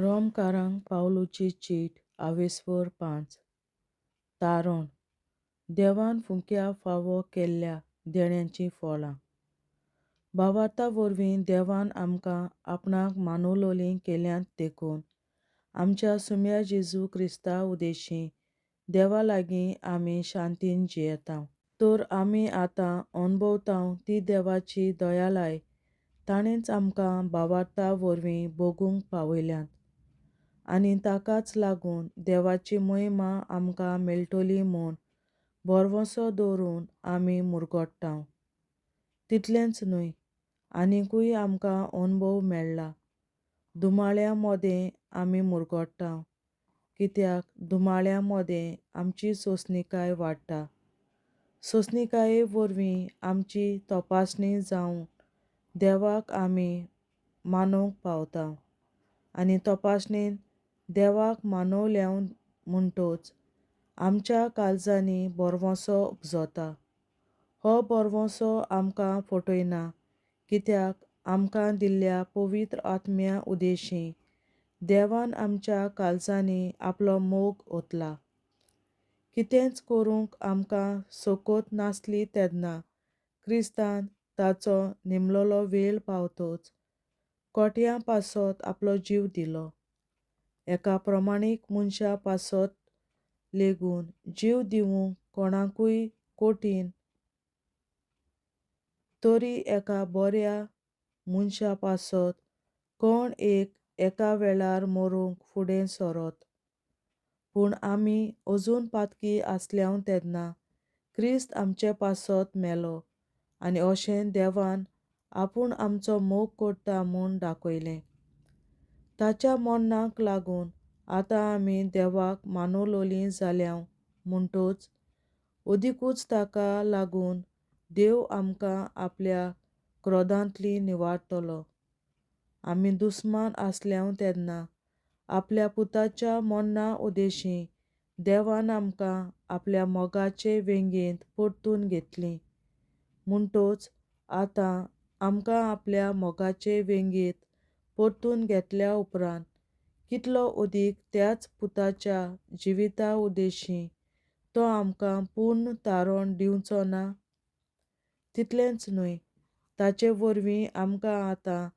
रोमकारांक पावलुची चीट आवेसवर 5. तारण देवान फुंक्या फावो केल्ल्या देण्यांची फळां. भावार्था वरवीं देवान आमकां आपणाक मानुलोलीं केल्यांत देखून आमच्या सुम्या जेजू क्रिस्ता उदेशीं देवा लागीं आमी शांतीन जियेता. तर आमी आतां अणभवतांव ती देवाची दयाळाय ताणेंच आमकां भावार्था वरवीं भोगूंक पावयल्यांत. आनी ताकाच लागून देवाची महिमा आमकां मेळटली म्हूण भरवंसो दवरून आमी मुरगोडटांव. तितलेंच न्हय, आनिकूय आमकां अणभव मेळ्ळा. दुमाळ्या मोदें आमी मुरगोडटांव, कित्याक दुमाळ्या मोदें आमची सोंसणीकाय वाडटा. सोंसणीकाये वरवीं आमची तपासणी जावन देवाक आमी मानूंक पावता. आनी तपासणेन देवाक मानवल्या म्हणटच आमच्या काळजांनी भरवंसो उपजता. हो भरवंसो आमकां फटयना, कित्याक आमकां दिल्ल्या पवित्र आत्म्या उदेशीं देवान आमच्या काळजांनी आपलो मोग ओतला. कितेंच करूंक आमकां सोकोत नासली तेन्ना क्रिस्तान ताचो निमलोलो वेळ पावतच कोट्यां पासत आपलो जीव दिलो. एका प्रमाणीक मनशा पासत लेगून जीव दिवंक कोणाकूय कठीण, तरी एका बऱ्या मनशा पासत कोण एका वेळार मरूंक फुडें सरत. पूण आमी अजून पातकी आसल्याव तेन्ना क्रिस्त आमचे पासत मेलो आनी अशें देवान आपूण आमचो मोग करता म्हूण दाखयलें. ताच्या मरणाक लागून आतां आमी देवाक मानुलोलीं जाल्याव म्हणटच अदिकूच ताका लागून देव आमकां आपल्या क्रोधांतली निवारतलो. आमी दुस्मान आसल्याव तेन्ना आपल्या पुताच्या मरणा उदेशीं देवान आमकां आपल्या मोगाचे वेंगेंत परतून घेतलीं. म्हणटच आतां आमकां आपल्या मोगाचे वेंगेंत परतून घेतल्या उपरांत कितलो अदीक त्याच पुताच्या जिविता उदेशीं तो आमकां पूर्ण तारण दिवचो ना. तितलेंच न्हय, ताचे वरवीं आमकां आतां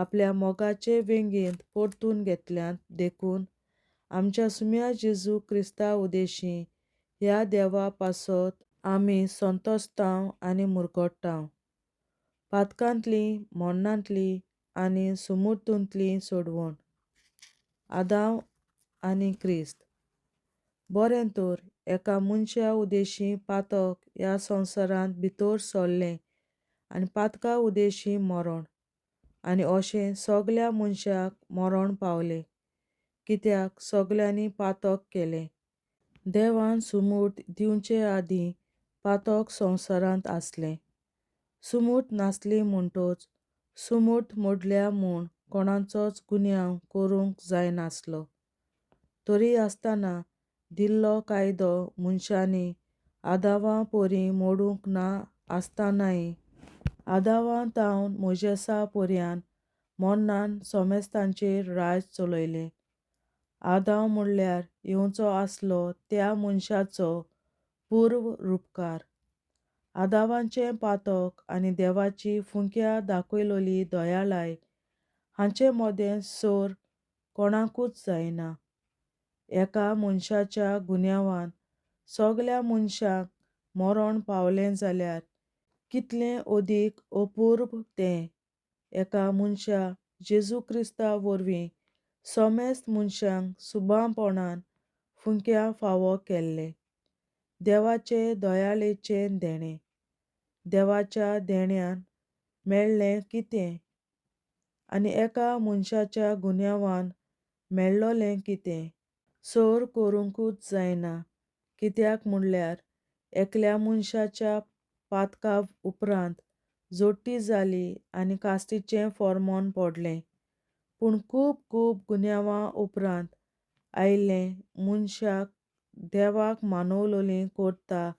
आपल्या मोगाचे वेंगेंत परतून घेतल्यांत देखून आमच्या सुम्या जेजू क्रिस्ता उदेशीं ह्या देवा पासत आमी संतोसतांव आनी मुरगोडटांव. पातकांतली, मरणांतली आनी सुमृतूंतली सोडवण. आदाम आनी क्रिस्त. बरें तर एका मनशा उदेशीं पातक ह्या संवसारांत भितर सरलें आनी पातका उदेशीं मरण. आनी अशें सगल्या मनशांक मरण पावलें, कित्याक सगल्यांनी पातक केलें. देवान सुमृत दिवचे आदीं पातक संवसारांत आसलें. सुमृत नासली म्हणटच सुमृत मोडल्या म्हूण कोणाचोच गुन्यांव करूंक जायनासलो. तरी आसतना दिल्लो कायदो मनशांनी आदामा परीं मोडूंक ना आसतनाय आदामा तावन मोजेसा पर्यान मरणान सोमेस्तांचेर राज चलयलें. आदाम म्हणल्यार येवचो आसलो त्या मनशाचो पूर्व रूपकार. आदामाचें पातक आनी देवाची फुंक्या दाखयलोली दयाळाय हांचे मोदें सर कोणाकूच जायना. एका मनशाच्या गुन्यांवान सगल्या मनशांक मरण पावलें जाल्यार कितलें अदीक अपूर्ब तें एका मनशा जेजू क्रिस्ता वरवीं सोमेस्त मनशांक सुभारपणान फुंक्या फावो केल्लें. देवाचे दयाळेचें देणें. देवाच्या देण्यान मेळ्ळें कितें आनी एका मनशाच्या गुन्यांवान मेळ्ळोलें कितें. सर करूंकूच जायना, कित्याक म्हणल्यार एकल्या मनशाच्या पातका उपरांत जोडटी जाली आनी कास्तीचें फर्मोन पडलें. पूण खूब खूब गुन्यांवां उपरांत आयिल्लें मनशाक देवाक मानवलोलीं करता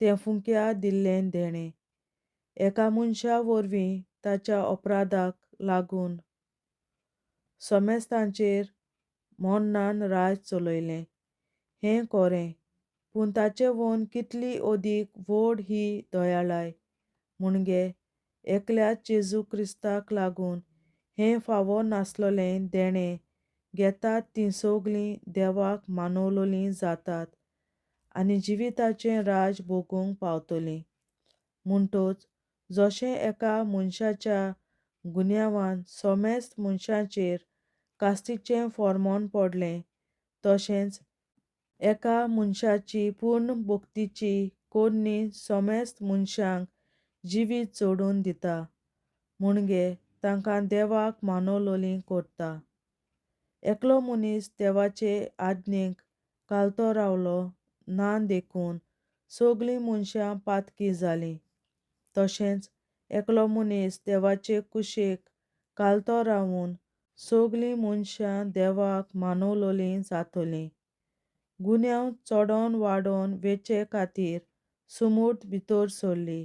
तें फुंक्या दिल्लें देणें. एका मनशा वरवीं ताच्या अपराधाक लागून सोमेस्तांचेर मोन्नान राज चलयलें हें खरें, पूण ताचे वोन कितली ओदीक व्हड ही दयाळाय म्हणगे एकल्याच जेजू क्रिस्ताक लागून हें फावो नासलोलें देणें घेतात तीं सगलीं देवाक मानवलोलीं जातात आनी जिविताचें राज भोगूंक पावतलीं. म्हणटच जशें एका मनशाच्या गुन्यांवान सोमेस्त मनशाचेर कास्तीचें फर्मोण पडलें, तशेंच एका मनशाची पूर्ण भक्तीची कोडणी सोमेस्त मनशांक जिवीत जोडून दिता, म्हणगे तांकां देवाक मानवलोलीं करता. एकलो मनीस देवाचे आज्ञेक घालतो रावलो ना देखून सगलीं मनशां पातकी जालीं. तशेंच एकलो मनीस देवाचे कुशेक घालतो रावून सगलीं मनशां देवाक मानवलोलीं जातलीं. गुन्यांव चडोन वाडोन वेचे खातीर सुमूट भितर सरली,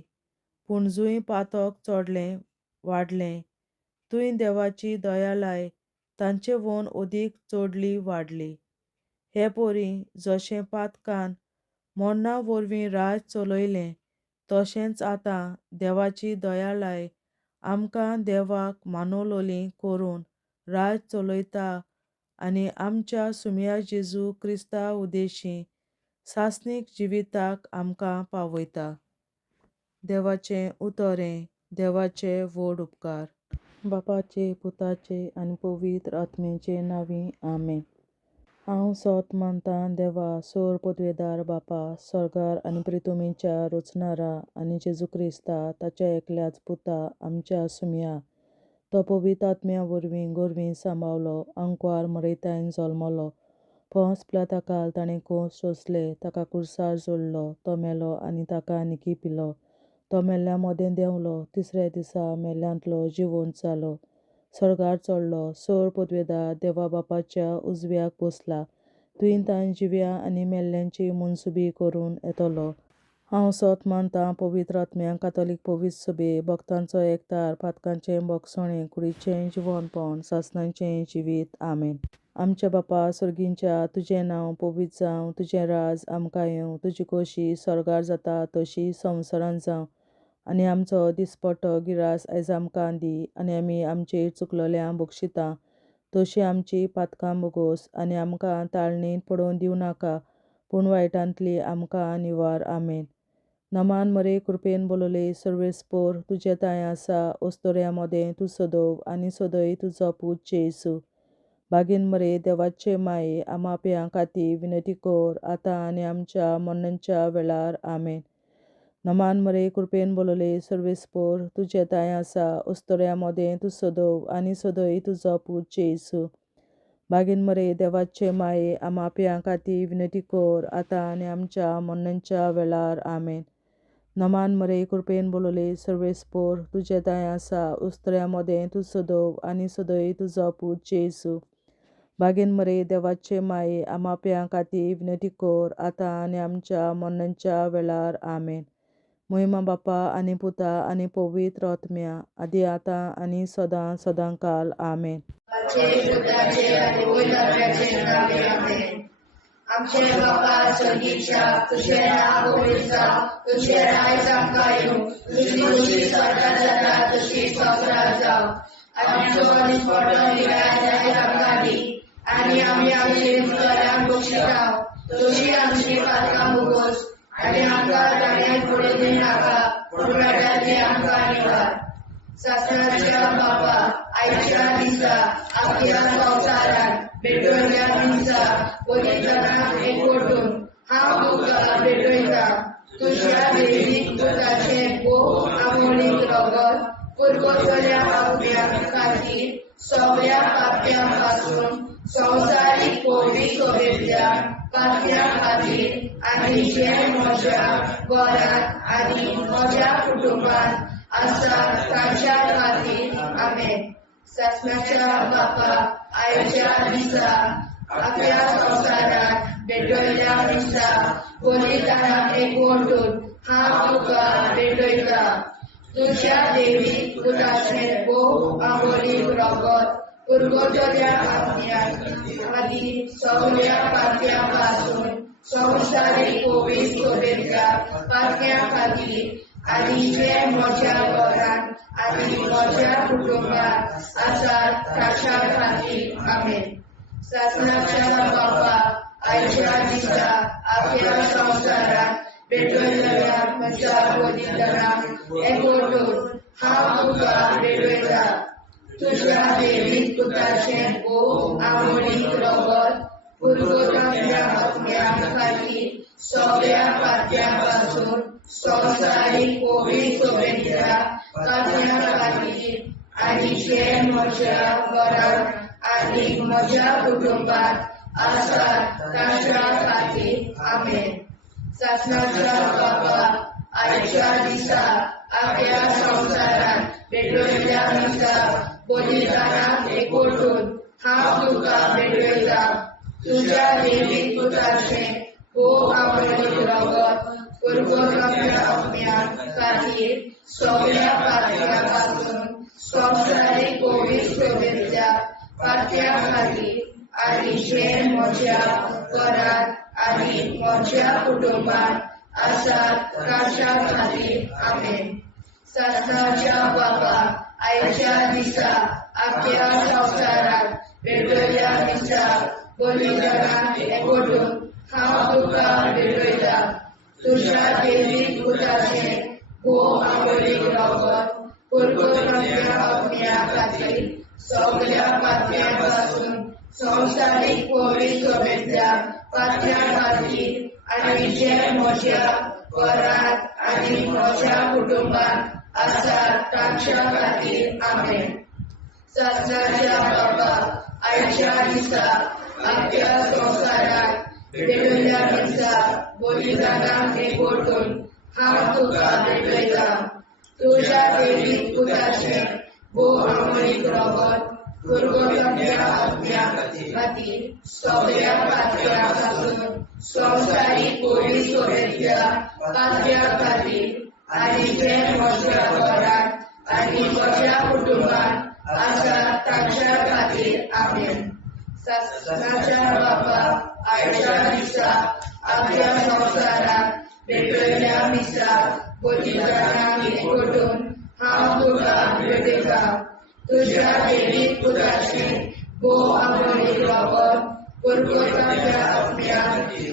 पूण जूंय पातक चडलें वाडलें, थंय देवाची दयाळाय तांचे वोन ओदीक चडली वाडली. हे पोरी जशें पातकान मोन्ना वरवीं राज चलयलें, तशेंच आतां देवाची दयाळाय आमकां देवाक मानवलोलीं करून राज चलयता आनी आमच्या सुमया जेजू क्रिस्ता उद्देशीं सासणीक जिविताक आमकां पावयता. देवाचें उतोरें. देवाचे व्हड उपकार. बापाचे, पुताचे आनी पवित्र आत्म्याचे नांवीं आमेन. हांव सोत मानतां देवा सोर पदवेदार बापा, स्वर्गार आनी पृथ्वीच्या रचणारा आनी जेजू क्रिस्ता ताच्या एकल्याच पुता आमच्या सुमया, तो पवित्र आत्म्या वरवीं गोरवीं सांबावलो, अंकवार मरयतायन जल्मलो, पोंस पिलाताकाल ताणें खूंस सोंसलें, ताका कुर्सार जोडलो, तो मेलो आनी ताका निकी पिलो, तो मेल्ल्या मोदें देंवलो, तिसऱ्या दिसा मेल्ल्यांतलो जिवंत जालो, स्वर्गार चडलो, सोर पदवेदार देवा बापाच्या उजव्याक बसला, थंय तांण जिव्या आनी मेल्ल्यांची मनसुबी करून येतलो. हांव सोत मानतां पवित्र आत्म्याक, कातोलीक पवित्र सभे, भक्तांचो एकठार, पातकांचें भोगसणें, कुडीचें जिवंतपण, सासणाचें जिवीत. आमेन. आमच्या बापा सुर्गींच्या, तुजें नांव पवित्र जावं, तुजें राज आमकां येवं, तुजी खोशी स्वर्गार जाता तशी संवसारांत जावं, आनी आमचो दिसपट्टो गिरास आयज आमकां दी, आनी आमी आमचेर चुकलोल्यांक बक्षिता तशीं आमची पातकां बोगोस, आनी आमकां ताळणेंत पडोवन दिवं नाका, पूण वायटांतली आमकां निवार. आमेन. नमान मरे कृपेन बोलोले सर्वेस्पोर, तुजे ताय आसा, ओस्तोऱ्या मोदें तूं सदोव आनी सदय तुजो पूत जेसू. बागीन मरे देवाचे माये, आमा पियां खातीर विनंती कर, आतां आनी आमच्या मरणाच्या वेळार. आमेन. नमान मरे कृपेन बोलोले सर्वेस्पोर, तुजे ताय आसा, ओस्तोऱ्या मोदें तूं सदोव आनी सदय तुजो पूत जेसू. बागीन मरे देवाचे माये, आमा पियां खातीर विनंती कर, आतां आनी आमच्या मरणाच्या वेळार. आमेन. नमान मरे कृपेन बोलोले सर्वेस्पोर, तुजे ताय आसा, ओस्तोऱ्या मोदें तूं सदोव आनी सदय तुजो पूत जेसू. बागीन मरे देवाचे माये, आमा पियां खातीर विनंती कर, आतां आनी आमच्या मरणाच्या वेळार. आमेन. महिमा बापा आनी पुता आनी पवित्र आत्म्या, आदी आतां आनी सदां सदांकाल. आमेन. आमचे बापा स्वर्गीच्या, तुझें नांव पवित्र जावं, तुझें राज आमकां येवं, तुजी खोशी स्वर्गार जाता तशी संवसारांत जावं, आनी आमचो दिसपट्टो गिरास आयज आमकां दी, आनी आमी आमचेर चुकलोल्यांक बक्षिता तशीं आमची पातकां बोगोस, आनी आमकां ताळणेंत पडोवन दिवं नाका, पूण वायटांतली आमकां निवार. सासणाच्या बापा, आयच्या दिसा आमच्या संवसारांत भेटवयल्या दिसा पवित्रांक एकवटून हांव तुका भेटयता. तुज्या देवीक पुताचें भोव आमोणीक रगत पुरगोसल्या आत्म्या खातीर सगळ्या पाप्यां पासून संवसारीक पवित्र सभेंतल्या पाप्यां खातीर आनी जे म्हज्या घरांत आनी म्हज्या कुटुंबांत आसा तांच्या खातीर. आमेन. सासणाच्या बापा, आयच्या दिसा आपल्या संवसारांत भेटवयल्या दिसा पवित्रांक एकवटून हांव तुका भेटयता. तुज्या देवीक पुताचें भोव आमोणीक रगत पुरवठल्या आत्म्याखाली सगळ्या पातळ्यांपासून संसारिक कोविड सोबेच्या पातळ्यांखाली आणि जे म्हज्या घरांत आणि म्हज्या कुटुंबात आसात ताच्या खातीर आमेन. शासनाच्या बाबा आयच्या दिसा आपल्या संवसारात पेटयल्ल्या म्हज्या बलिदानाक एकवटून हांव तुका पेटयता. तुज्या देवीक पुताचें आमोणीक रगत पुरवठल्या आत्म्या खातीर सगळ्या पातळ्यांपासून संवसारीक कोविड सोबेच्या पातळ्यां खातीर आनी जे म्हज्या घरांत आनी म्हज्या कुटुंबात आसात ताच्या खातीर आमेन. शासनाच्या बाबा आयच्या दिसा आपल्या संवसारात पेटयल्ल्या म्हज्या बलिदानाक एकवटून हांव तुका पेटयता. तुज्या देवीक पुताचें आमोणीक रगत पुरवठल्या आत्म्या खातीर सगळ्या पातळ्यांपासून संवसारीक कोविड सोबेच्या पातळ्यां खातीर आनी जे म्हज्या घरांत आनी म्हज्या कुटुंबात आसात ताच्या खातीर आमेन. शासनाच्या बाबा आयच्या दिसा आपल्या संवसारात पेटयल्ल्या म्हज्या बलिदानाक एकवटून हांव तुका पेटयता. तुज्या देवीक पुताचें आमोणीक रगत पुरवठल्या आत्म्या खातीर सगळ्या पातळ्यांपासून संवसारीक कोविड सोबेच्या पातळ्यां खातीर आनी जे म्हज्या घरांत आनी म्हज्या कुटुंबात आसात ताच्या खातीर आमेन. शासनाच्या बाबा आयच्या दिसा आपल्या संवसारात पेटयल्ल्या म्हज्या बलिदानाक एकवटून हांव तुका पेटयता. तुज्या देवीक पुताचें आमोणीक रगत पुरवठल्या आत्म्या खातीर सगळ्या पातळ्यांपासून संवसारीक कोविड सोबेच्या पातळ्यां खातीर आनी जे म्हज्या घरांत आनी म्हज्या कुटुंबात आसात ताच्या खातीर आमेन. शासनाच्या बाबा आयच्या दिसा आपल्या संवसारात पेटयल्ल्या म्हज्या बलिदानाक एकवटून हांव तुका पेटयता. तुज्या देवीक पुताचें आमोणीक रगत पुरवठल्या आत्म्या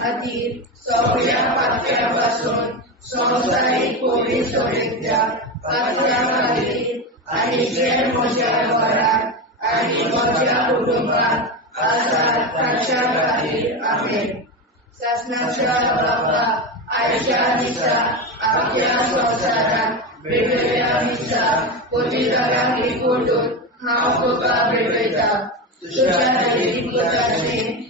खातीर सगळ्या पातळ्यांपासून संवसारीक कोविड सोबेच्या पातळ्यां खातीर आनी जे म्हज्या घरांत आनी म्हज्या कुटुंबात आसात ताच्या खातीर आमेन. शासनाच्या बाबा आयच्या दिसा आपल्या संवसारात पेटयल्ल्या म्हज्या बलिदानाक एकवटून हांव तुका पेटयता. तुज्या देवीक पुताचें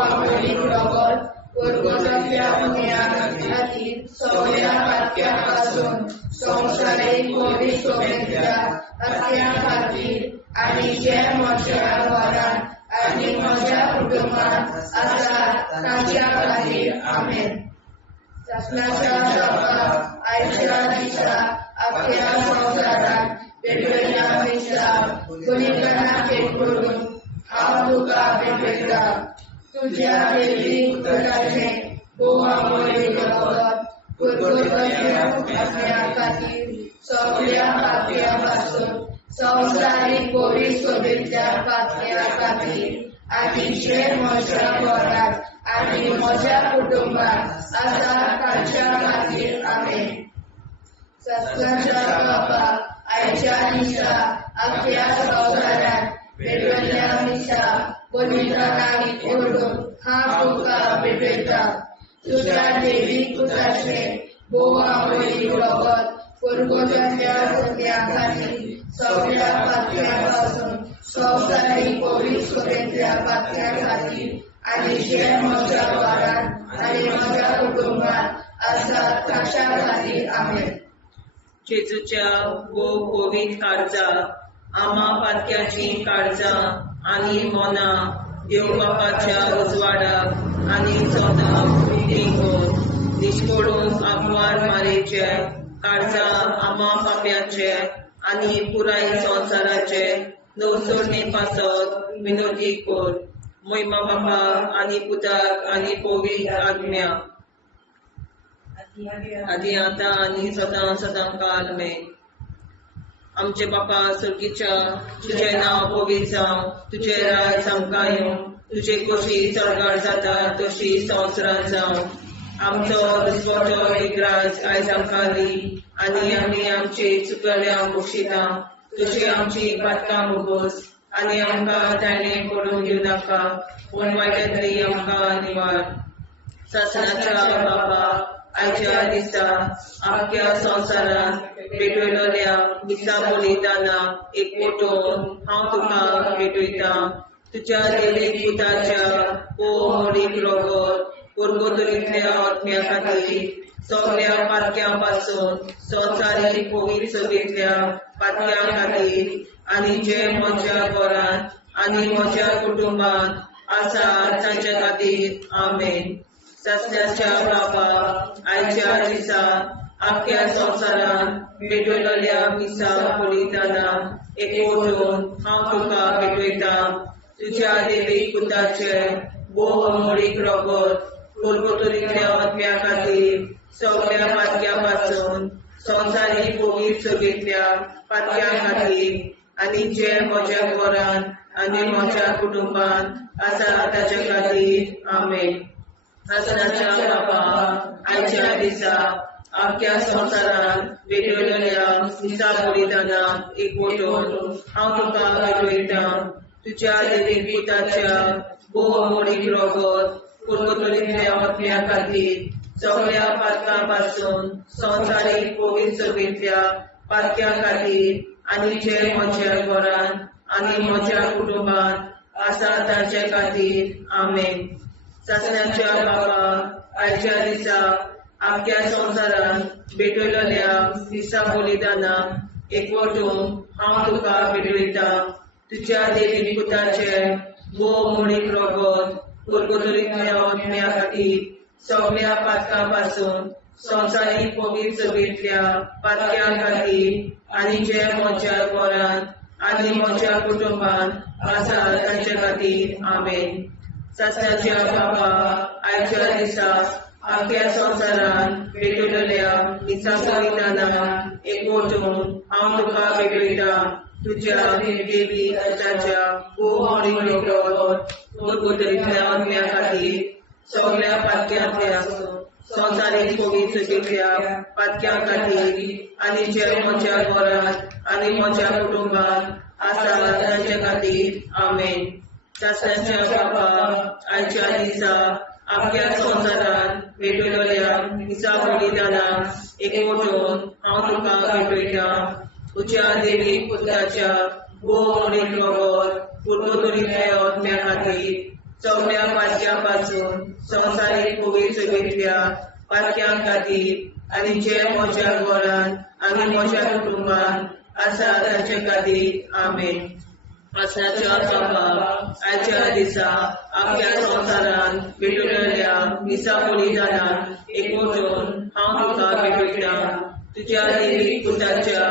आमोणीक रगत पुरवठल्या आत्म्या खातीर सगळ्या पातळ्यांपासून संवसारीक कोविड सोबेच्या पातळ्यां खातीर आनी जे म्हज्या घरांत आनी म्हज्या कुटुंबात आसात ताच्या खातीर आमेन. शासनाच्या बाबा आयच्या दिसा आपल्या संवसारात पेटयल्ल्या म्हज्या बलिदानाक एकवटून हांव तुका पेटयता. तुज्या देवीक पुताचें आमोणीक रगत पुरवठल्या आत्म्या खातीर सगळ्या पातळ्यांपासून संवसारीक कोविड सोबेच्या पातळ्यां खातीर आनी जे म्हज्या घरांत आनी म्हज्या कुटुंबात आसात ताच्या खातीर आमेन. शासनाच्या बाबा आयच्या दिसा आपल्या संवसारात पेटयल्ल्या म्हज्या बलिदानाक एकवटून हांव तुका पेटयता. तुज्या देवीक पुताचें आमोणीक रगत पुरवठल्या आत्म्या खातीर सगळ्या पातळ्यांपासून संवसारीक कोविड सोबेच्या पातळ्यां खातीर आनी जे म्हज्या घरांत आनी म्हज्या कुटुंबात आसात ताच्या खातीर आमेन. जेजूच्या कोविड काळजा आम्हा पातक्याची काळजा आनी मोना देव बापाच्या उजवाडाक आनी चोदाक विधेयक निश्कोडून आग्वार मारेचे काळजा आम्हा पाप्याचे आनी पुराय संवसाराचे नवसोडणी पासत विनोदी कोर महिमा बापा आणि पुताक आणि पवित्र आज्ञा आधी आता आणि सदां सदां काल मे आमचे बापा सर्गीच्या तुझे नाव पवित्र जावं तुझे राज आमकां येवं तुझे कशी चडगाड जाता तशी संवसारांत जावं आमचो दिसवटो विग्राज आयज आमकां दी आनी आमी आमची चुकल्यांक बक्षिता तुझी आमची पातकां मुगोस आनी आमकां ताणें पडूंक दिवं नाका पूण वायट्यांतली आमकां निवार सासणाच्या बापा आयच्या दिसा आख्या संवसारांत भेटयलोल्या दिसा बलिदाना एकवटून हांव तुका भेटयता तुज्या देवीक पुताच्या मोडीक रगत पुर्गोतरींतल्या आत्म्या खातीर सगळ्या पातक्यां पासून संवसारीक पवित्र सभेंतल्या पातक्यां खातीर आनी जे म्हज्या घरांत आनी म्हज्या कुटुंबांत आसा तांच्या खातीर आमेन सासण्याच्या बापा आयच्या दिसा आख्या संवसारांत भेटयलोल्या दिसा बलिदाना एकवटून हांव तुका भेटयता तुज्या देवीक पुताचे मोडीक रगत पुर्गोतरींतल्या आत्म्या खातीर सगळ्या पातक्यां पासून संवसारीक पवित्र सभेंतल्या पातक्यां खातीर आनी जे म्हज्या घरांत आनी म्हज्या कुटुंबांत आसा ताच्या खातीर आमेन सासणाच्या बापा आयच्या दिसा आख्या संवसारांत भेटयलोल्या दिसा बलिदाना एकवटून हांव तुका भेटयता तुज्या देवीक पुताच्या मोडीक रगत पुर्गोतरींतल्या आत्म्या खातीर सगळ्या पातकां पासून संवसारीक पवित्र सभेंतल्या पातक्यां खातीर आनी जे म्हज्या घरांत आनी म्हज्या कुटुंबांत आसा तांचे खातीर आमेन सासण्याच्या बापा आयच्या दिसा आख्या संवसारांत भेटयलोल्या दिसा बलिदाना एकवटून हांव तुका भेटयता तुज्या देवीक पुताचे मोडीक रगत पुर्गोतरींतल्या आत्म्या खातीर सगळ्या पातकां पासून संवसारीक पवित्र सभेंतल्या पातक्यां खातीर आनी जे म्हज्या घरांत आनी म्हज्या कुटुंबांत आसा तांचे खातीर आमेन सासण्याच्या बापा आयच्या दिसा आख्या संवसारांत भेटयलोल्या दिसा बलिदाना एकवटून हांव तुका भेटयता तुज्या देवीक पुताच्या मोडीक रगत पुर्गोतरींतल्या आत्म्या खातीर सगळ्या पातक्यांतल्या संवसारीक पवित्र सभेंतल्या पातक्यां खातीर आनी जे म्हज्या घरांत आनी म्हज्या कुटुंबांत आसा तांचे खातीर आमेन सासण्याच्या बापा आयच्या दिसा आख्या संवसारांत भेटयलोल्या दिसा बलिदाना एकवटून हांव तुका भेटयता तुज्या देवीक पुताच्या मोडीक रगत पुर्गोतरींतल्या आत्म्या खातीर सगळ्या पातक्यां पासून संवसारीक पवित्र सभेंतल्या पातक्यां खातीर आनी जे म्हज्या घरांत आनी म्हज्या कुटुंबांत आसा तांचे खातीर आमेन सासण्याच्या बापा आयच्या दिसा आख्या संवसारांत भेटयलोल्या दिसा बलिदाना एकवटून हांव तुका भेटयता तुज्या देवीक पुताच्या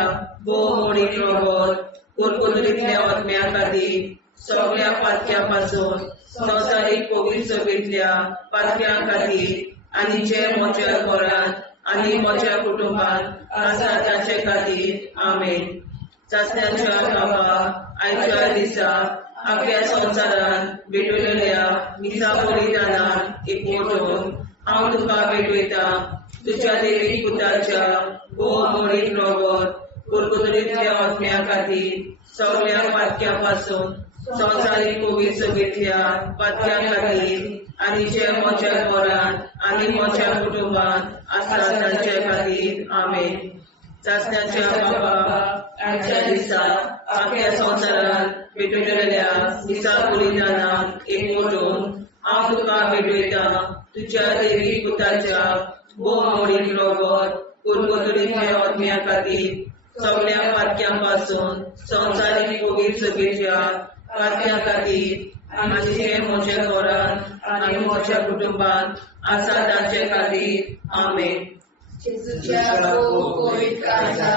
मोडीक रगत पुर्गोतरींतल्या आत्म्या खातीर सगळ्या पातक्यां पासून संवसारीक पवित्र सभेंतल्या पातक्यां खातीर आनी जे म्हज्या घरांत आनी म्हज्या कुटुंबांत आसा तांचे खातीर आमेन सासण्याच्या बापा आयच्या दिसा आख्या संवसारांत भेटयलोल्या दिसा बलिदाना एकवटून हांव तुका भेटयता तुज्या देवीक पुताच्या मोडीक रगत पुर्गोतरींतल्या आत्म्या खातीर सगळ्या पातक्यां पासून संवसारीक पवित्र सभेंतल्या पातक्यां खातीर आनी जे म्हज्या घरांत आनी म्हज्या कुटुंबांत आसा तांचे खातीर आमेन सासण्याच्या बापा आयच्या दिसा आख्या संवसारांत भेटयलोल्या दिसा बलिदाना एकवटून हांव तुका भेटयता तुज्या देवीक पुताच्या मोडीक रगत पुर्गोतरींतल्या आत्म्या खातीर सगळ्या पातक्यां पासून संवसारीक पवित्र सभेंतल्या पातक्यां खातीर आनी जे म्हज्या घरांत आनी म्हज्या कुटुंबांत आसा तांचे खातीर आमेन जेजूच्या पवित्र काळजा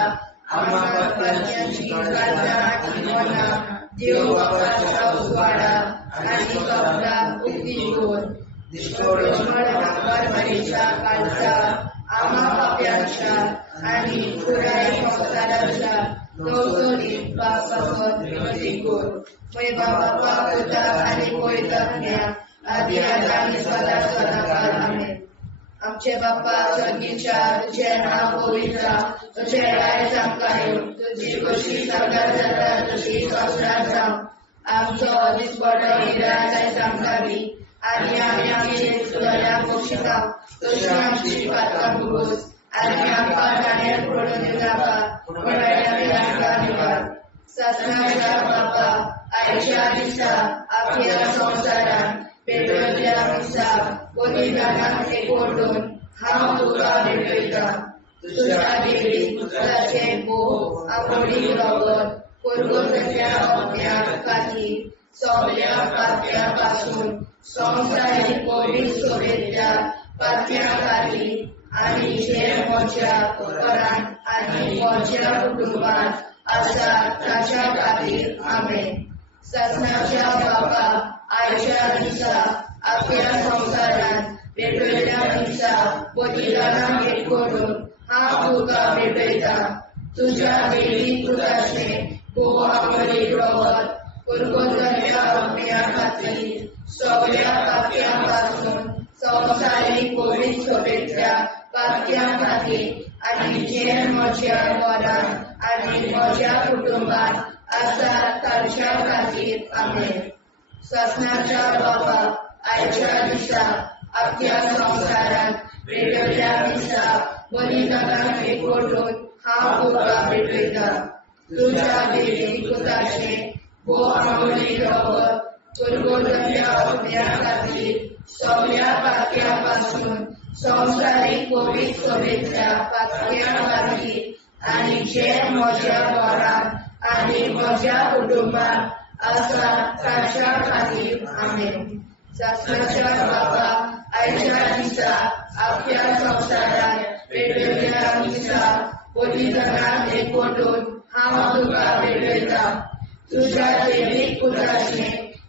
आम्हा पातक्यांची काळजा आनी मना देव बापाच्या उजवाडा आणि कपडा उगती दोन परमेच्या कालचा आम्हा पाप्यांच्या आणि पुराई संसाराच्या नवसोनीत बापावर विनंती करू. मै बाबा पिता आणि पवित्र आधी आणि सदा सदाकाळ आमेन. आमचे बाप्पा स्वर्गीच्या तुझे नाव पवित्र तुझे राय चांगला तुझी कशी सगळ्यात जाता तशी संसारात जाऊ. आमचो दिसपड निराय सांगावी आणि आम्ही आमची तुला पोषिता तुझी आमची पात्र पुरुष आणि आमका जाण्यात पडून दिलावा निवार. ससनाच्या बाप्पा आईच्या दिसा आपल्या संसारात पेटवल्या दिसा बलिदानात एकवटून हांव तुका भेटयता. तुझ्या देवी पुत्राचे भोव आवडी रवत पुरवतल्या अज्ञात खाती सगळ्या पात्यापासून संसारिक पवित्र सोबेच्या पात्या खाती आणि जे म्हज्या घरांत आणि म्हज्या कुटुंबात आसा ताच्या खातीर आमेन. ससनाच्या बाबा आयच्या दिसा आपल्या संसारात पेटवल्या दिसा बलिदानाक एकवटून हांव तुका भेटयता. तुझ्या देवी पुत्राचे भोव आवडी रवत पुरवतल्या अज्ञा खातीर सगळ्या पात्यापासून संसारिक पवित्र सोबेच्या पात्या खातीर आणि जे म्हज्या घरांत आणि म्हज्या कुटुंबात आसा ताच्या खातीर आमेन. ससनाच्या बाबा आयच्या दिसा आपल्या संसारात पेटवल्या दिसा बलिदानाक एकवटून हांव तुका भेटयता. तुझ्या देवी पुत्राचे भोव आवडी रवत पुरवतल्या अज्ञा खातीर सगळ्या पात्यापासून संसारिक पवित्र सोबेच्या पात्या खातीर आणि जे म्हज्या घरांत आणि म्हज्या कुटुंबात आसा ताच्या खातीर आमेन. ससनाच्या बाबा आयच्या दिसा आपल्या संसारात पेटवल्या दिसा बलिदानाक एकवटून हांव तुका भेटयता. तुझ्या देवी पुत्राचे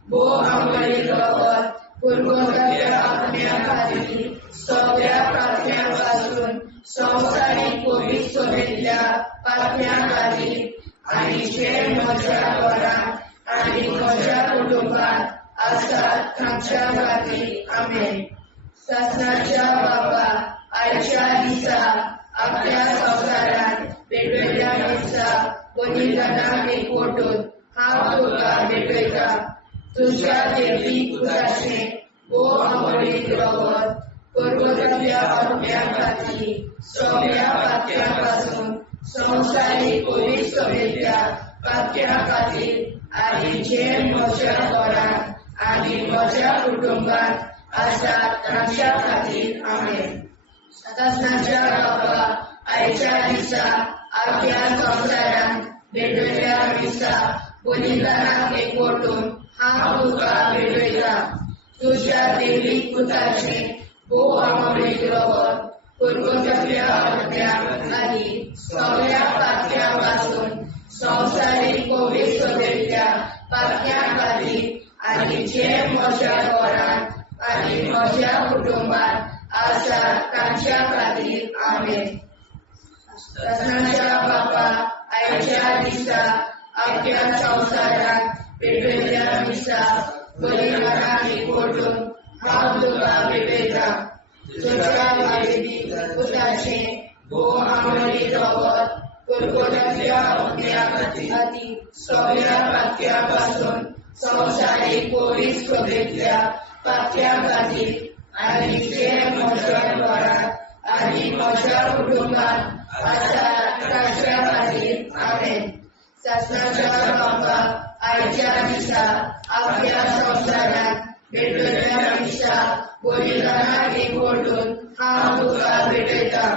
भोव आवडी रवत पुरवतल्या अज्ञा खातीर सगळ्या पात्यापासून संसारिक पवित्र सोबेच्या पात्या खातीर आणि जे म्हज्या घरांत आणि म्हज्या कुटुंबात आसा ताच्या खातीर आमेन. ससनाच्या बाबा आयच्या दिसा आपल्या संसारात पेटवल्या दिसा बलिदानाक एकवटून हांव तुका भेटयता. तुझ्या देवी पुत्राचे भोव आवडी रवत पुरवतल्या अज्ञा खातीर सगळ्या पात्यापासून संसारिक पवित्र सोबेच्या पात्या खातीर आणि जे म्हज्या घरांत आणि म्हज्या कुटुंबात आसा ताच्या खातीर आमेन. ससनाच्या बाबा आयच्या दिसा आपल्या संसारात पेटवल्या दिसा बलिदानाक एकवटून हांव तुका भेटयता. तुझ्या देवी पुत्राचे भोव आवडी रवत पुरवतल्या अज्ञा खातीर सगळ्या पात्यापासून संसारिक पवित्र सोबेच्या पात्या खातीर आणि जे म्हज्या घरांत आणि म्हज्या कुटुंबात आसा ताच्या खातीर आमेन. ससनाच्या बाबा आयच्या दिसा आपल्या संसारात पेटवल्या दिसा बलिदानाक एकवटून हांव तुका भेटयता. तुझ्या देवी पुत्राचे भोव आवडी रवत पुरवतल्या अज्ञा खातीर सगळ्या पात्यापासून संसारिक पवित्र सोबेच्या पात्या खातीर आणि जे म्हज्या घरांत आणि म्हज्या कुटुंबात आसा ताच्या खातीर आमेन. ससनाच्या बाबा आयच्या दिसा आपल्या संसारात पेटवल्या दिसा बलिदानाक एकवटून हांव तुका भेटयता.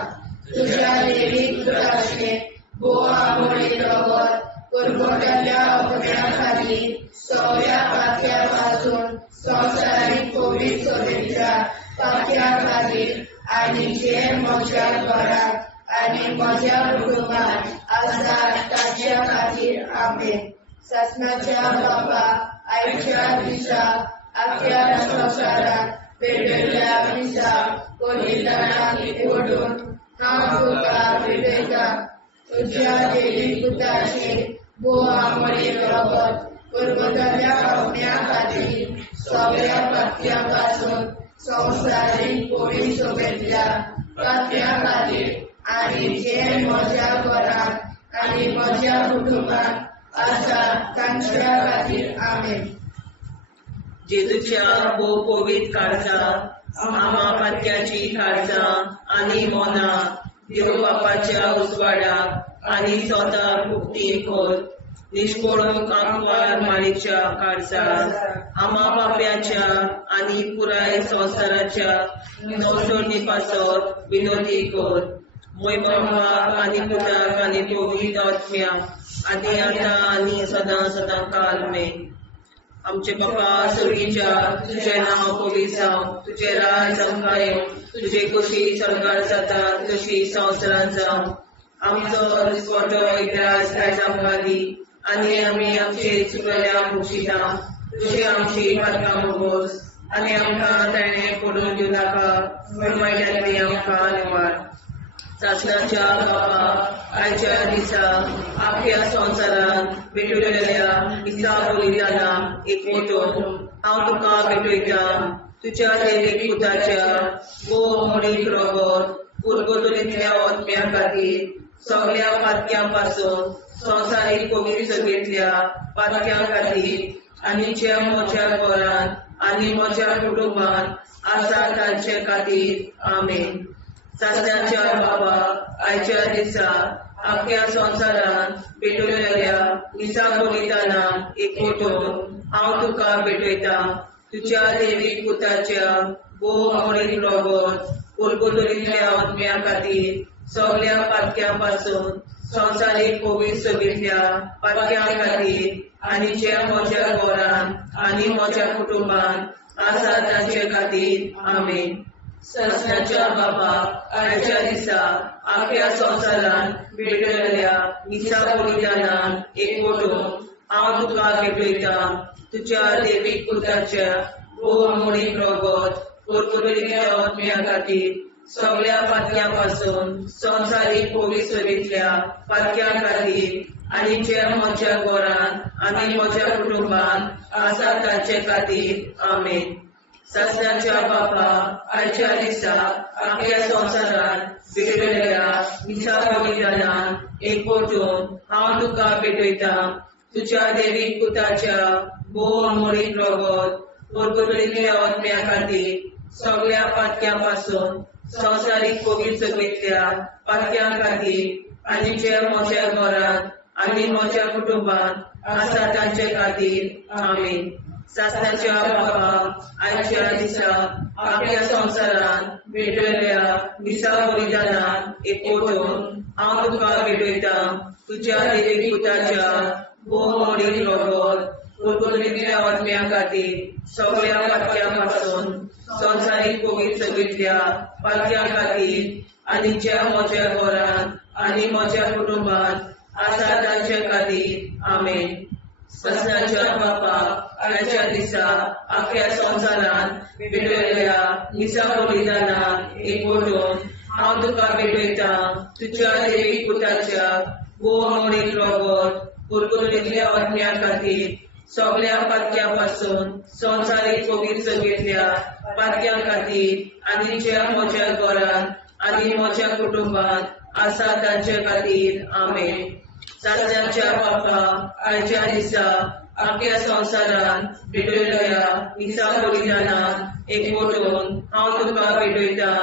तुझ्या देवी पुत्राचे भोव आवडी रवत पुरवतल्या अज्ञा खातीर सगळ्या पात्यापासून संसारिक पवित्र सोबेच्या पात्या खातीर आणि जे म्हज्या घरांत आणि म्हज्या कुटुंबात आसा ताच्या खातीर आमेन. ससनाच्या बापा आयच्या दिसा आख्या संसारात वेगवेगळ्या दिसा कोणीतरांक एकवटून हांव तुका भेटयता तुज्या देवी पुताचे बोवा मळी रगत परबतल्या पावण्या खातीर सगळ्या पात्या पासून संवसारीक पोळी सोबेतल्या पात्या खातीर आनी जे म्हज्या घरांत आनी म्हज्या कुटुंबांत आसा तांच्या खातीर आमेन. जेजूच्या भोव पवित्र काळजा आमा पात्याची काळजा आनी मोना देव बापाच्या उजवाडाक आनी स्वता मुक्ती कर. निष्पळून आंकवार माळेच्या काळजात आमा बाप्याच्या आनी पुराय संवसाराच्या नवसोडणी पासत विनोदी कर. मोय बापाक आनी पुताक आनी पवित्र आत्म्याक आदी आतां आनी सदां सदां काल मेन. आमचे बापा सर्गीच्या तुझे नांव पवित्र जावं, तुझे राज आमकां येवं, तुझे कशी सरकार जाता तशी संवसारांत जावं. आमचो दिसवटो एकदांच आयज आमकां दी आनी आमी आमचे चुकल्यांक बक्षिता. तुझे आमची पातकां भोगोस आनी आमकां ताणें पडून दिवं नाका, वायट्यांतली आमकां निवाड. सासणाच्या बापा आयच्या दिसा आख्या संवसारांत भेटलेल्या दिसा बलिदानाक एकवटून हांव तुका भेटयता. तुज्या देवीक पुताच्या भोव मळीक रगत पुरगतुरींतल्या आत्म्या खातीर सगळ्या पातक्यां पासून संवसारीक पवित्र सभेंतल्या पातक्यां खातीर आनी जे म्हज्या घरांत आनी म्हज्या कुटुंबांत आसा तांचे खातीर आमेन. सासणाच्या बापा आयच्या दिसा आख्या संवसारांत भेटलेल्या दिसा बलिदानाक एकवटून हांव तुका भेटयता. तुज्या देवीक पुताच्या भोव मळीक रगत पुरगतुरींतल्या आत्म्या खातीर सगळ्या पातक्यां पासून संवसारीक पवित्र सभेंतल्या पातक्यां खातीर आनी जे म्हज्या घरांत आनी म्हज्या कुटुंबांत आसा तांचे खातीर आमेन. सासणाच्या बापा आयच्या दिसा आख्या संवसारांत भेटलेल्या दिसा बलिदानाक एकवटून हांव तुका भेटयता. तुज्या देवीक पुताच्या भोव मळीक रगत पुरगतुरींतल्या आत्म्या खातीर सगळ्या पातक्यां पासून संवसारीक पवित्र सभेंतल्या पातक्यां खातीर आनी जे म्हज्या घरांत आनी म्हज्या कुटुंबांत आसा तांचे खातीर आमेन. सासणाच्या बापा आयच्या दिसा आख्या संवसारांत भेटलेल्या दिसा बलिदानाक एकवटून हांव तुका भेटयता. तुज्या देवीक पुताच्या भोव मळीक रगत पुरगतुरींतल्या आत्म्या खातीर सगळ्या पातक्यां पासून संवसारीक पवित्र सभेंतल्या पातक्यां खातीर आनी जे म्हज्या घरांत आनी म्हज्या कुटुंबांत आसा तांचे खातीर आमेन. सासणाच्या बापा आयच्या दिसा आख्या संवसारांत भेटलेल्या दिसा बलिदानाक एकवटून हांव तुका भेटयता. तुज्या देवीक पुताच्या भोव मळीक रगत पुरगतुरींतल्या आत्म्या खातीर सगळ्या पातक्यां पासून संवसारीक पवित्र सभेंतल्या पातक्यां खातीर आनी जे म्हज्या घरांत आनी म्हज्या कुटुंबांत आसा तांचे खातीर आमेन. सासणाच्या बापा आयच्या दिसा आख्या संवसारांत भेटलेल्या दिसा बलिदानाक एकवटून हांव तुका भेटयता. तुज्या देवीक पुताच्या भोव मळीक रगत पुरगतुरींतल्या आत्म्या खातीर सगळ्या पातक्यां पासून संवसारीक पवित्र सभेंतल्या पातक्यां खातीर आनी जे म्हज्या घरांत आनी म्हज्या कुटुंबांत आसा तांचे खातीर आमेन. सासणाच्या बापा आयच्या दिसा आख्या संवसारांत भेटलेल्या दिसा बलिदानाक एकवटून हांव तुका भेटयता.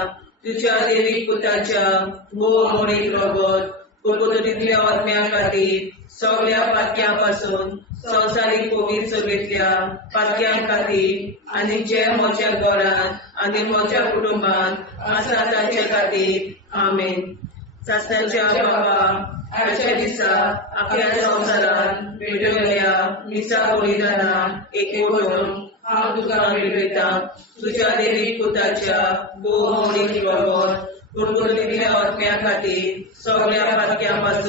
तुज्या देवीक पुताच्या भोव मळीक रगत पुरगतुरींतल्या आत्म्या खातीर सगळ्या पातक्यां पासून संवसारीक पवित्र सभेंतल्या पातक्यां खातीर आनी जे म्हज्या घरांत आनी म्हज्या कुटुंबांत आसा तांचे खातीर आमेन. सासणाच्या बापा आयच्या दिसा आख्या संवसारांत भेटलेल्या दिसा बलिदानाक एकवटून हांव तुका भेटयता. तुज्या देवीक पुताच्या भोव मळीक रगत कुरकुरीतल्या आत्म्या खातीर सगळ्या पातक्यां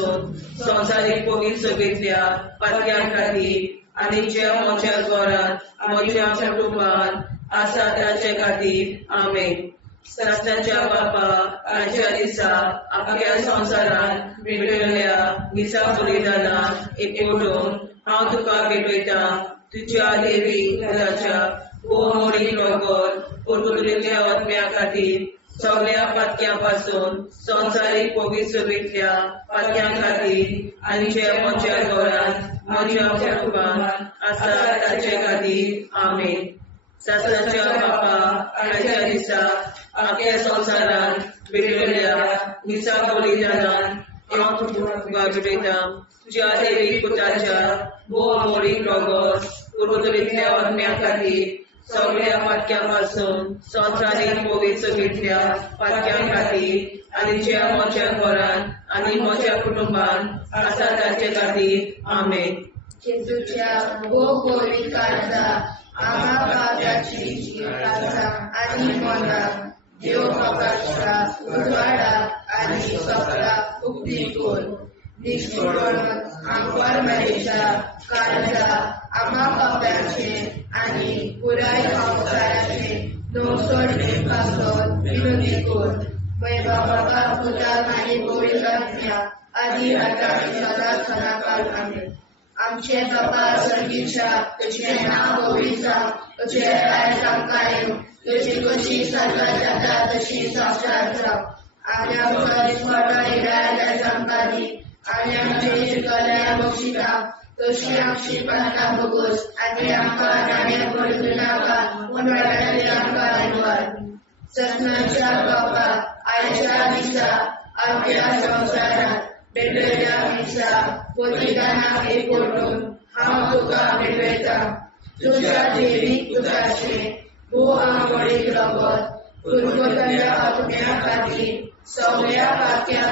संवसारीक पवित्र सभेंतल्या पातक्यां खातीर आनी ज्या म्हज्या घरांत म्हज्या कुटुंबांत आसा ताचे खातीर आमेन. सत्याच्या बापा आयच्या दिसा आपल्या संवसारांत भेटयल्ल्या दिसा बलिदानाक एकवटून हांव तुका भेटयता तुज्या देवी पुताच्या मोडीक रगत कुरकुरीतल्या आत्म्या खातीर सगळ्या पातक्यां संवसारीक पवित्र सभेंतल्या पातक्यां खातीर आनी जे म्हज्या घरांत म्हज्या कुटुंबांत आसा ताचे खातीर आमेन. सत्याच्या बापा आयच्या दिसा आपल्या संवसारांत भेटयल्ल्या दिसा बलिदानाक हांव तुका भेटयता तुज्या देवी पुताच्या मोडीक रगत कुरकुरीतल्या आत्म्या खातीर सगळ्या पातक्यां संवसारीक पवित्र सभेंतल्या पातक्यां खातीर आनी ज्या म्हज्या घरांत आनी म्हज्या कुटुंबांत आसा ताचे खातीर आमेन. जेजूच्या गोडी काळजा आम्हा पाप्याची काळजा आनी मना देव बापाच्या उजवाडा आनी सपला उक्ती कोर निष्ठुरण आंकवार मेरेच्या काळजा आम्हा पाप्याचे आनी पुराय संवसाराचे नवसोडणे पासून विनोदी कोर. बाबा पुताक आनी पवित्र आत्म्या आदी आतां आनी सदांच सदांकाळ आमेन. आमचे बाबा सर्गीच्या तुझे नाव पवित्र तुझे राय आमकां येवं तुजी कशी स्वर्गांत जाता तशी संवसारांत जावं. आनी आमकां दिसपट्टो इराय आमकां दी आनी आमचे शिकल्या बक्षिता तशी आमची प्रार्थना बगोस आनी आमकां नाणे पडूं नाका पूण वाटायली आमकां निवार. सत्नाच्या बापा आयच्या दिसा आपल्या संवसारांत भेटयल्ल्या दिसा बलिदानाक एकवटून हांव तुका भेटयता तुज्या देवी पुताचे मोडीक रगत कुरकुरीतल्या आत्म्या खातीर सगळ्या पातक्यां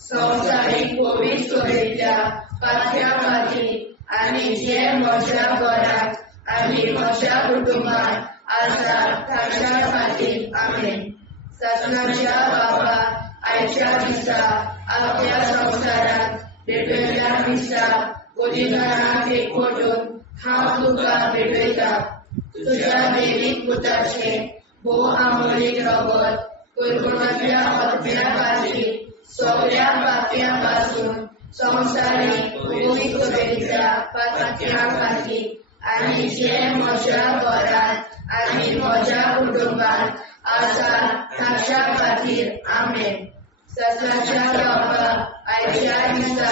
संवसारीक पवित्र सभेंतल्या पातक्यां खातीर आनी जे म्हज्या घरांत आनी म्हज्या कुटुंबांत आसा ताच्या खातीर आमेन. सत्नाच्या बापा आयच्या दिसा आपल्या संवसारांत भेटयल्ल्या दिसा बलिदानाक एकवटून हांव तुका भेटयता तुज्या देवी पुताचे मोडीक रगत कुरकुरीतल्या आत्म्या खातीर सगळ्या पातक्यां संवसारीक पवित्र सभेंतल्या पातक्यां खातीर आनी जे म्हज्या घरांत आनी म्हज्या कुटुंबांत आसा ताच्या खातीर आमेन. सत्याच्या बापा आयच्या दिसा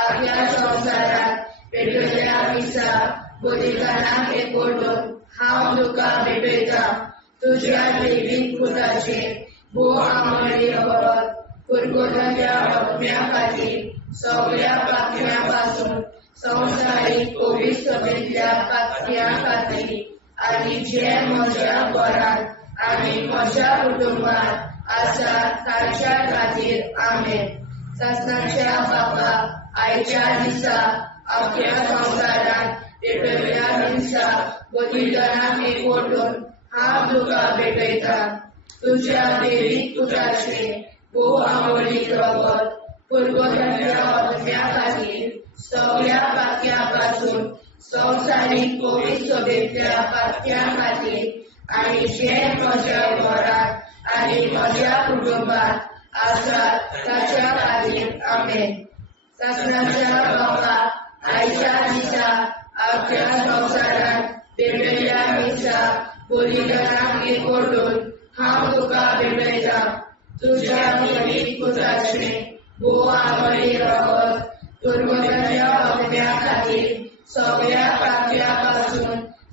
आपल्या संवसारांत भेटयल्ल्या दिसा बलिदानाक एकवटून हांव तुका भेटयता तुज्या देवी पुताचे मोडीक रगत कुरकुरीतल्या आत्म्या खातीर सगळ्या पातक्यां संवसारीक पवित्र सभेंतल्या पातक्यां खातीर आनी जे म्हज्या घरांत आनी म्हज्या कुटुंबांत आसा ताच्या खातीर आमेन. सत्नाच्या बापा आयच्या दिसा आपल्या संवसारांत भेटयल्ल्या दिसा बलिदानाक एकवटून हांव तुका भेटयता तुज्या देवी पुताचे मोडीक रगत कुरकुरीतल्या आत्म्या खातीर सगळ्या पातक्यां संवसारीक पवित्र सभेंतल्या पातक्यां खातीर आनी जे म्हज्या घरांत आनी म्हज्या कुटुंबांत आसा ताच्या खातीर आमेन. सत्नाच्या बापा आयच्या दिसा आपल्या संवसारांत भेटयल्ल्या दिसा बलिदानाक एकवटून हांव तुका भेटयता तुज्या देवी पुताचे मोडीक रगत कुरकुरीतल्या आत्म्या खातीर सगळ्या पातक्यां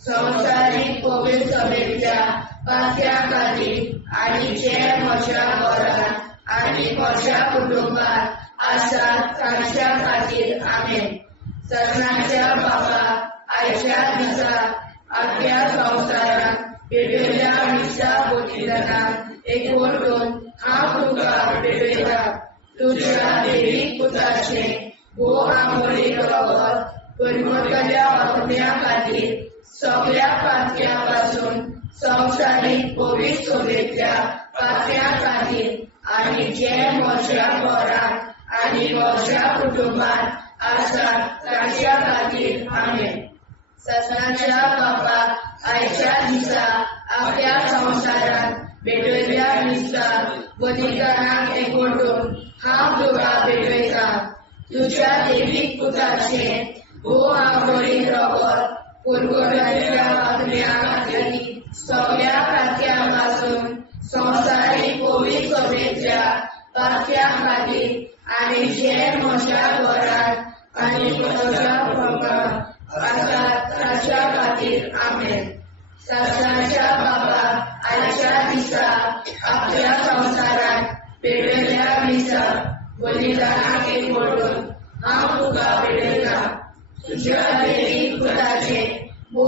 संवसारीक पवित्र सभेंतल्या पातक्यां खातीर आनी जे म्हज्या घरांत आनी म्हज्या कुटुंबांत आसा ताच्या खातीर आमेन. सत्नाच्या बापा आयच्या दिसा आपल्या संवसारांत भेटयल्ल्या दिसा बलिदानाक एकवटून हांव तुका भेटयता तुज्या देवी पुताचे मोडीक रगत कुरकुरीतल्या आत्म्या खातीर सगळ्या पातक्यां संवसारीक पवित्र सोबेतल्या पात्या खातीर आनी जे म्हज्या घरांत आनी म्हज्या कुटुंबांत आसात तांच्या खातीर आमेन. ससनाच्या बापाक आयच्या दिसा आपल्या संवसारांत भेटयल्या दिसा बलिदानाक एकवटून हांव तुका भेटयता. तुज्या देवीक पुताचें आंबोळी रगत पुरगोट्याच्या आत्म्या खातीर सगळ्या खात्यां पासून संवसारीक पवित्र सभेच्या पात्या खातीर आनी जे म्हज्या घरांत आनी म्हज्या कुटुंबांत आसात तांच्या खातीर आमेन. ससनाच्या बापाक आयच्या दिसा आपल्या संवसारांत भेटयल्या दिसा बलिदानाक एकवटून हांव तुका भेटयता. तुज्या देवीक पुताचें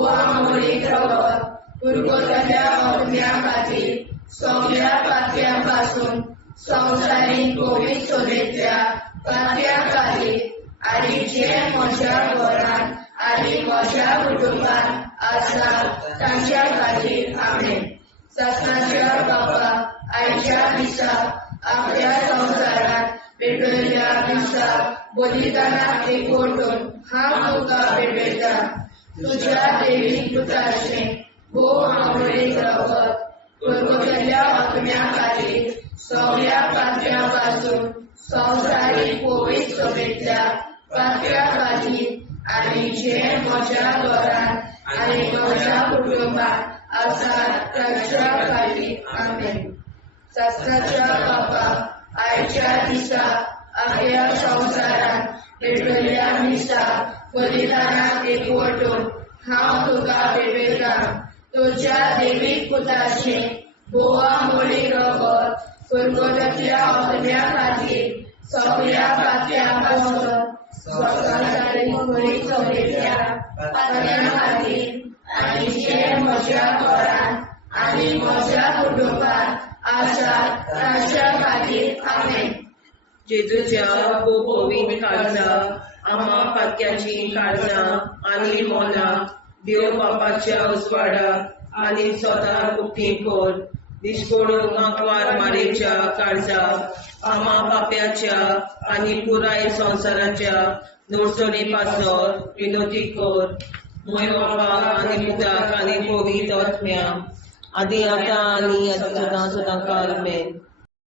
आंबोळी रगत पुरगोट्याच्या आत्म्या खातीर सगळ्या पात्यां पासून संवसारीक पवित्र सोबेतल्या पात्या खातीर आनी जे म्हज्या घरांत आनी म्हज्या कुटुंबांत आसात तांच्या खातीर आमेन. ससनाच्या बापाक आयच्या दिसा आपल्या संवसारांत भेटयल्या दिसा बलिदानाक एकवटून हांव तुका भेटयता. तुज्या देवीक पुताचें आंबोळी रगत पुरगोट्याच्या आत्म्या खातीर सगळ्या पात्यां पासून संवसारीक पवित्र सोबेतल्या पात्या खातीर आनी जे म्हज्या घरांत आनी म्हज्या कुटुंबांत आसात तांच्या खातीर आमेन. ससनाच्या बापाक आयच्या दिसा आपल्या संवसारांत भेटयल्या दिसा बलिदानाक एकवटून हांव तुका भेटयता. तुज्या देवीक पुताचें आंबोळी रगत पुरगोट्याच्या आत्म्या खातीर सगळ्या पात्यां पासून संवसारीक पवित्र सोबेतल्या पात्या खातीर आनी जे म्हज्या घरांत आनी म्हज्या कुटुंबांत आसात तांच्या खातीर आमेन. जेजूच्या पवित्र काळजा आम्हा पातक्याची काळजा आनी मोना देव बापाच्या उजवाडाक आनी स्वता मुक्ती कोर. दिसपडून आंकवार मारेच्या काळजा आम्हा पाप्याच्या आनी पुराय संवसाराच्या नोडचणी पासोन विनोदी कोर. मोय बापाक आनी पुताक आनी पवित्र आत्म्या आदी आतां आनी सदां सदां काल आमेन.